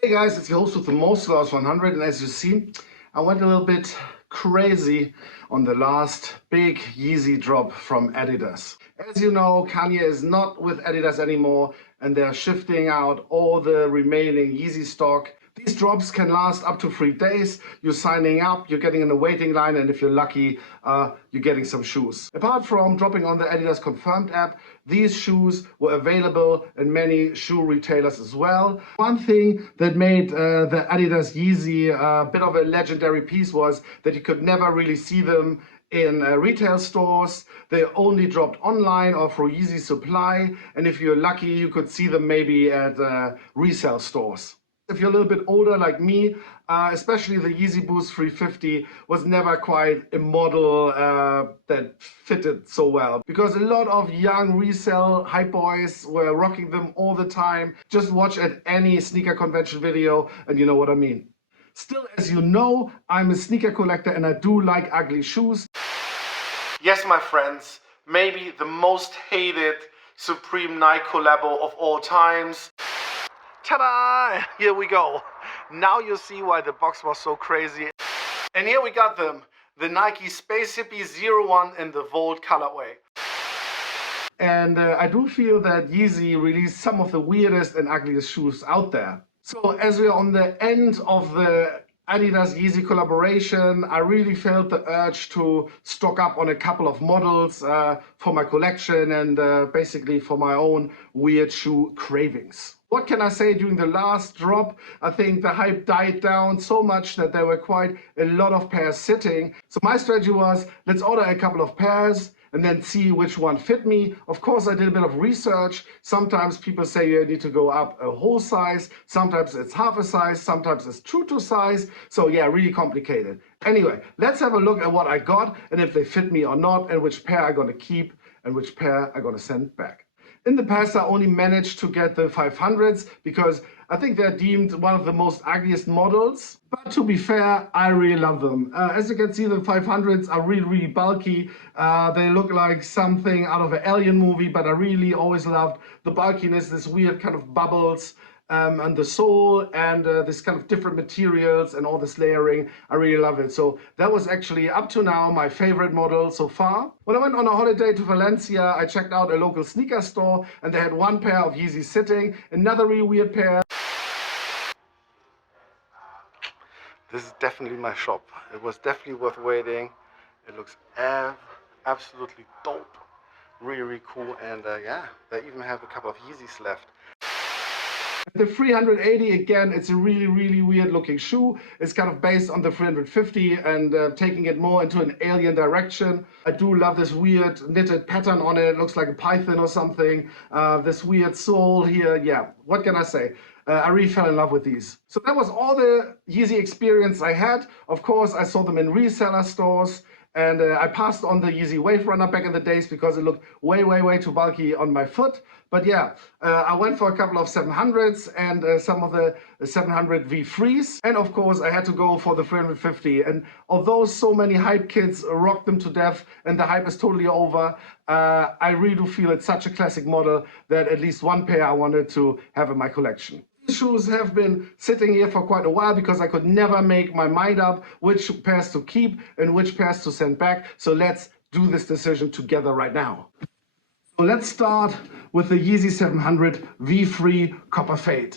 Hey guys, it's your host with the most lost 100, and as you see, I went a little bit crazy on the last big Yeezy drop from Adidas. As you know, Kanye is not with Adidas anymore, and they're shifting out all the remaining Yeezy stock. These drops can last up to 3 days. You're signing up, you're getting in a waiting line, and if you're lucky, you're getting some shoes. Apart from dropping on the Adidas Confirmed app, these shoes were available in many shoe retailers as well. One thing that made the Adidas Yeezy a bit of a legendary piece was that you could never really see them in retail stores. They only dropped online or through Yeezy Supply, and if you're lucky, you could see them maybe at resale stores. If you're a little bit older like me, especially the Yeezy Boost 350 was never quite a model that fitted so well, because a lot of young resale hype boys were rocking them all the time. Just watch at any sneaker convention video and you know what I mean. Still, as you know, I'm a sneaker collector and I do like ugly shoes. Yes, my friends, maybe the most hated Supreme Nike collabo of all times. Ta-da! Here we go. Now you see why the box was so crazy. And here we got them. The Nike Space Hippie 01 in the Volt colorway. And I do feel that Yeezy released some of the weirdest and ugliest shoes out there. So as we're on the end of the Adidas Yeezy collaboration, I really felt the urge to stock up on a couple of models for my collection and basically for my own weird shoe cravings. What can I say? During the last drop, I think the hype died down so much that there were quite a lot of pairs sitting. So my strategy was, let's order a couple of pairs and then see which one fit me. Of course, I did a bit of research. Sometimes people say you need to go up a whole size. Sometimes it's half a size. Sometimes it's true to size. So yeah, really complicated. Anyway, let's have a look at what I got and if they fit me or not, and which pair I'm gonna keep and which pair I'm gonna send back. In the past, I only managed to get the 500's because I think they're deemed one of the most ugliest models. But to be fair, I really love them. As you can see, the 500's are really, really bulky. They look like something out of an alien movie, but I really always loved the bulkiness, this weird kind of bubbles and the sole and this kind of different materials and all this layering. I really love it. So that was actually up to now my favorite model so far. When I went on a holiday to Valencia, I checked out a local sneaker store and they had one pair of Yeezy sitting, another really weird pair. This is definitely my shop. It was definitely worth waiting. It looks absolutely dope. Really, really cool. And yeah, they even have a couple of Yeezys left. The 380, again, it's a really, really weird looking shoe. It's kind of based on the 350 and taking it more into an alien direction. I do love this weird knitted pattern on it. It looks like a python or something. This weird sole here. Yeah, what can I say? I really fell in love with these. So that was all the Yeezy experience I had. Of course, I saw them in reseller stores. And I passed on the Yeezy Wave Runner back in the days because it looked way, way, way too bulky on my foot. But yeah, I went for a couple of 700's and some of the 700 V3's. And of course, I had to go for the 350. And although so many hype kids rocked them to death and the hype is totally over, I really do feel it's such a classic model that at least one pair I wanted to have in my collection. These shoes have been sitting here for quite a while because I could never make my mind up which pairs to keep and which pairs to send back. So let's do this decision together right now. So let's start with the Yeezy 700 V3 Copper Fade.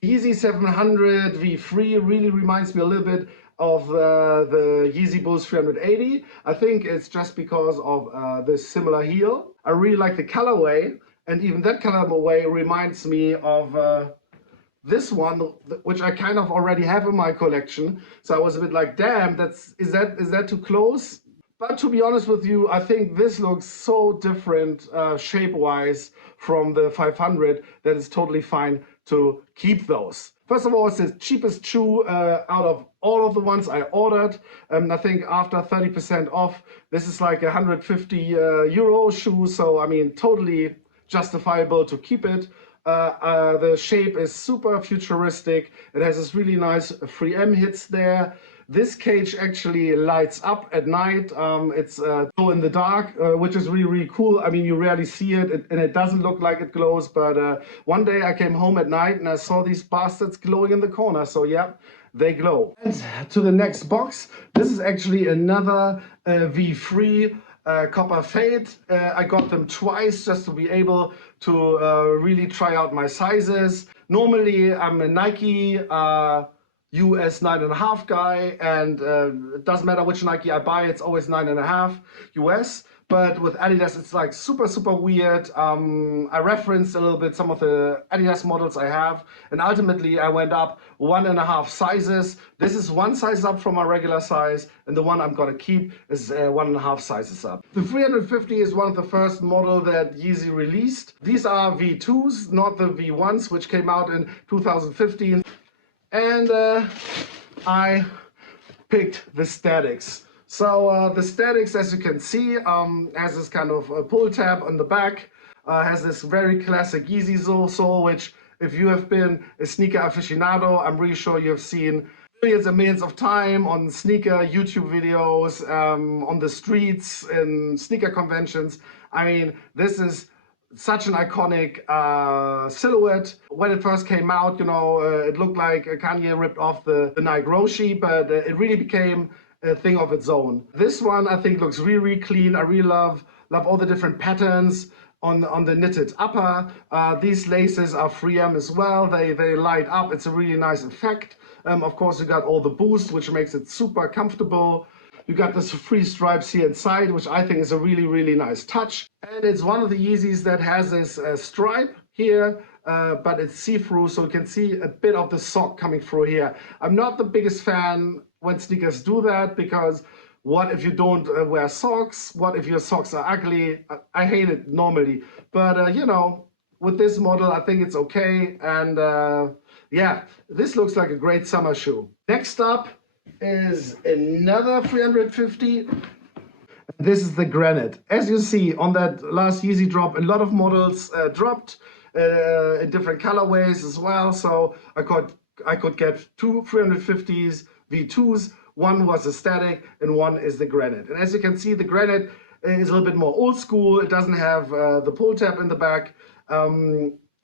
The Yeezy 700 V3 really reminds me a little bit of the Yeezy Boost 380. I think it's just because of this similar heel. I really like the colorway, and even that colorway reminds me of this one, which I kind of already have in my collection. So I was a bit like, damn, is that too close? But to be honest with you, I think this looks so different shape-wise from the 500 that it's totally fine to keep those. First of all, it's the cheapest shoe out of all of the ones I ordered. I think after 30% off, this is like a 150 euro shoe. So I mean, totally justifiable to keep it. The shape is super futuristic. It has this really nice 3M hits there. This cage actually lights up at night. It's glow in the dark, which is really, really cool. I mean, you rarely see it, and it doesn't look like it glows, but one day I came home at night and I saw these bastards glowing in the corner. So yeah, they glow. And to the next box. This is actually another V3 copper fade. I got them twice just to be able to really try out my sizes. Normally I'm a Nike US 9.5 guy, and it doesn't matter which Nike I buy, it's always 9.5 US. But with Adidas, it's like super, super weird. I referenced a little bit some of the Adidas models I have, and ultimately I went up 1.5 sizes. This is one size up from my regular size, and the one I'm gonna keep is 1.5 sizes up. The 350 is one of the first model that Yeezy released. These are V2s, not the V1s, which came out in 2015. And I picked the Statics. So the Statics, as you can see, has this kind of pull tab on the back, has this very classic Yeezy sole, which if you have been a sneaker aficionado, I'm really sure you've seen millions and millions of time on sneaker YouTube videos, on the streets, in sneaker conventions. I mean, this is such an iconic silhouette. When it first came out, you know, it looked like Kanye ripped off the Nike Roshi, but it really became a thing of its own. This one I think looks really, really clean. I really love all the different patterns on the knitted upper. These laces are 3M as well. They light up. It's a really nice effect. Of course, you got all the boost, which makes it super comfortable. You got this free stripes here inside, which I think is a really, really nice touch. And it's one of the Yeezys that has this stripe here, but it's see-through, so you can see a bit of the sock coming through here. I'm not the biggest fan when sneakers do that, because what if you don't wear socks? What if your socks are ugly? I hate it normally. But, you know, with this model, I think it's okay. And yeah, this looks like a great summer shoe. Next up is another 350. This is the Granite. As you see on that last Yeezy drop, a lot of models dropped in different colorways as well. So I could get two 350s V2s. One was a static and one is the Granite. And as you can see, the Granite is a little bit more old school. It doesn't have the pull tab in the back.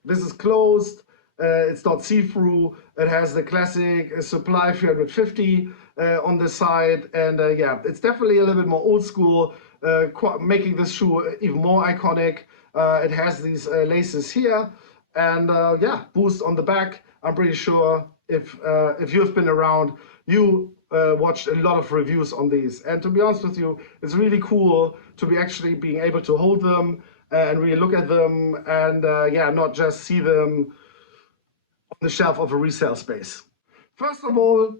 This is closed. It's not see-through. It has the classic Supply 350 on the side, and yeah, it's definitely a little bit more old school, making this shoe even more iconic. It has these laces here, and yeah, boost on the back. I'm pretty sure if you've been around, you watched a lot of reviews on these. And to be honest with you, it's really cool to be actually being able to hold them and really look at them, and yeah, not just see them on the shelf of a resale space. First of all,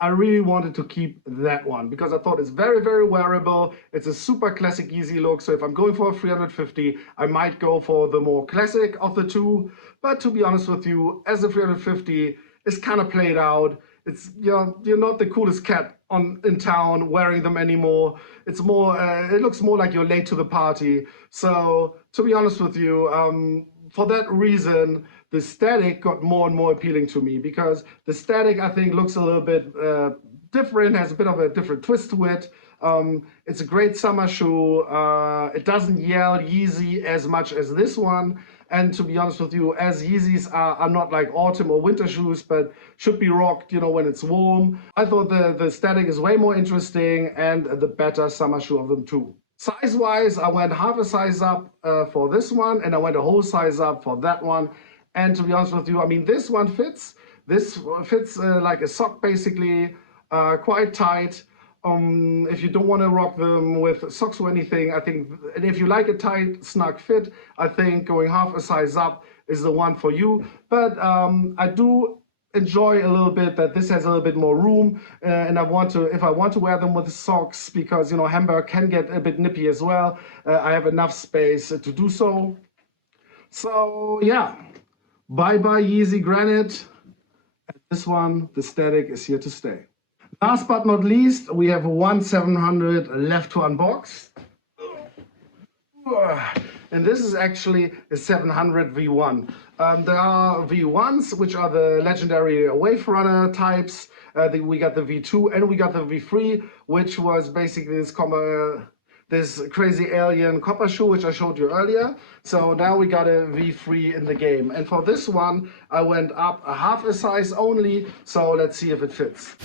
I really wanted to keep that one because I thought it's very, very wearable. It's a super classic Yeezy look. So if I'm going for a 350, I might go for the more classic of the two. But to be honest with you, as a 350, it's kind of played out. It's, you know, you're not the coolest cat in town wearing them anymore. It's more, it looks more like you're late to the party. So to be honest with you, for that reason, the Static got more and more appealing to me, because the Static, I think, looks a little bit different, has a bit of a different twist to it. It's a great summer shoe. It doesn't yell Yeezy as much as this one. And to be honest with you, as Yeezys are not like autumn or winter shoes, but should be rocked, you know, when it's warm. I thought the Static is way more interesting and the better summer shoe of them too. Size-wise, I went half a size up for this one, and I went a whole size up for that one. And to be honest with you, I mean, this one fits. This fits like a sock, basically, quite tight. If you don't want to rock them with socks or anything, I think, and if you like a tight, snug fit, I think going half a size up is the one for you. But I do enjoy a little bit that this has a little bit more room, and if I want to wear them with socks, because, you know, Hamburg can get a bit nippy as well, I have enough space to do so. So yeah, bye bye Yeezy Granite. And this one, the Static, is here to stay. Last but not least, we have one 700 left to unbox. and this is actually a 700 V1. There are V1s, which are the legendary Wave Runner types. We got the V2 and we got the V3, which was basically this crazy alien copper shoe, which I showed you earlier. So now we got a V3 in the game. And for this one, I went up a half a size only. So let's see if it fits.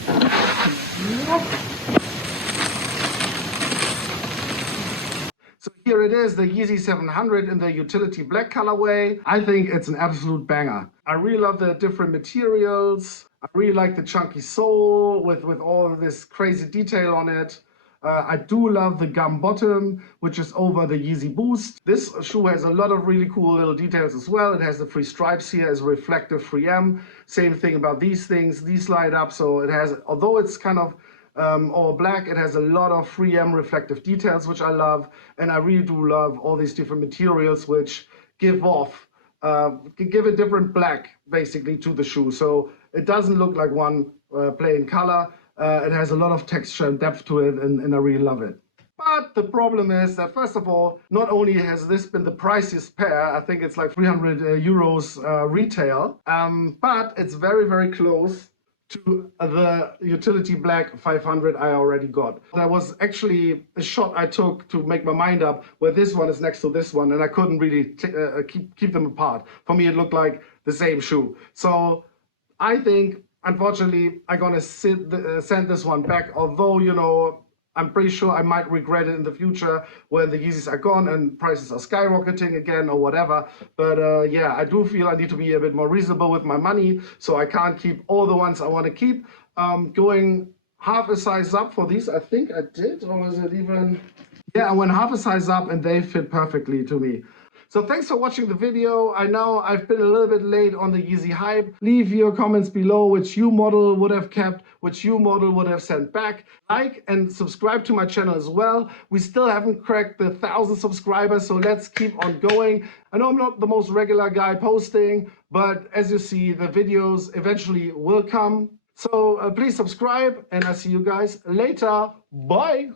So here it is, the Yeezy 700 in the utility black colorway. I think it's an absolute banger. I really love the different materials. I really like the chunky sole with all of this crazy detail on it. I do love the gum bottom, which is over the Yeezy Boost. This shoe has a lot of really cool little details as well. It has the 3 stripes here as reflective 3M. Same thing about these things. These light up, so it has, although it's kind of all black, it has a lot of 3M reflective details, which I love. And I really do love all these different materials which give a different black basically to the shoe. So it doesn't look like one plain color. It has a lot of texture and depth to it, and I really love it. But the problem is that, first of all, not only has this been the priciest pair, I think it's like 300 euros retail, but it's very, very close to the utility black 500 I already got. There was actually a shot I took to make my mind up where this one is next to this one, and I couldn't really keep them apart. For me, it looked like the same shoe. So I think, unfortunately, I'm gonna send this one back, although, you know, I'm pretty sure I might regret it in the future when the Yeezys are gone and prices are skyrocketing again or whatever. But yeah, I do feel I need to be a bit more reasonable with my money, so I can't keep all the ones I want to keep. Going half a size up for these, I think I did, or was it even? Yeah, I went half a size up and they fit perfectly to me. So thanks for watching the video. I know I've been a little bit late on the Yeezy hype. Leave your comments below which you model would have kept, which you model would have sent back. Like and subscribe to my channel as well. We still haven't cracked the 1,000 subscribers, so let's keep on going. I know I'm not the most regular guy posting, but as you see, the videos eventually will come. So please subscribe, and I'll see you guys later. Bye!